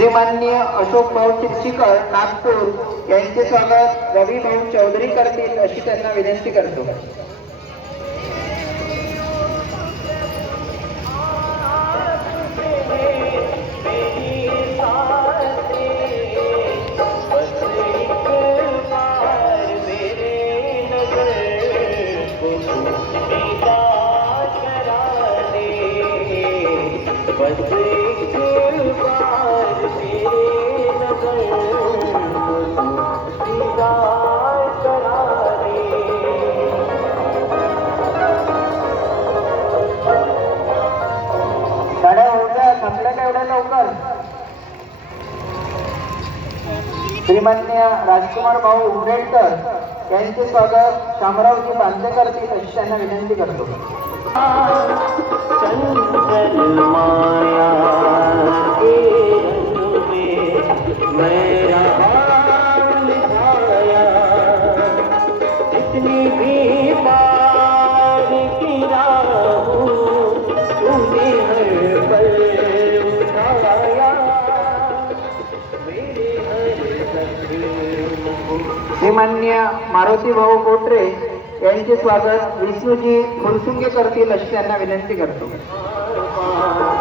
श्रीमाननीय अशोक भाऊ चिर्चीकर नागपूर यांचे स्वागत रवी भाऊ चौधरी करतील अशी त्यांना विनंती करतो। श्रीमाननीय राजकुमार भाऊ उमरेडकर यांचे स्वागत शामरावजी बांधे करतील अशी त्यांना विनंती करतो। श्रीमाननीय मारुती भाऊ कोटरे यांचे स्वागत विष्णूजी फुरसुंगे करतील अशी त्यांना विनंती करतो।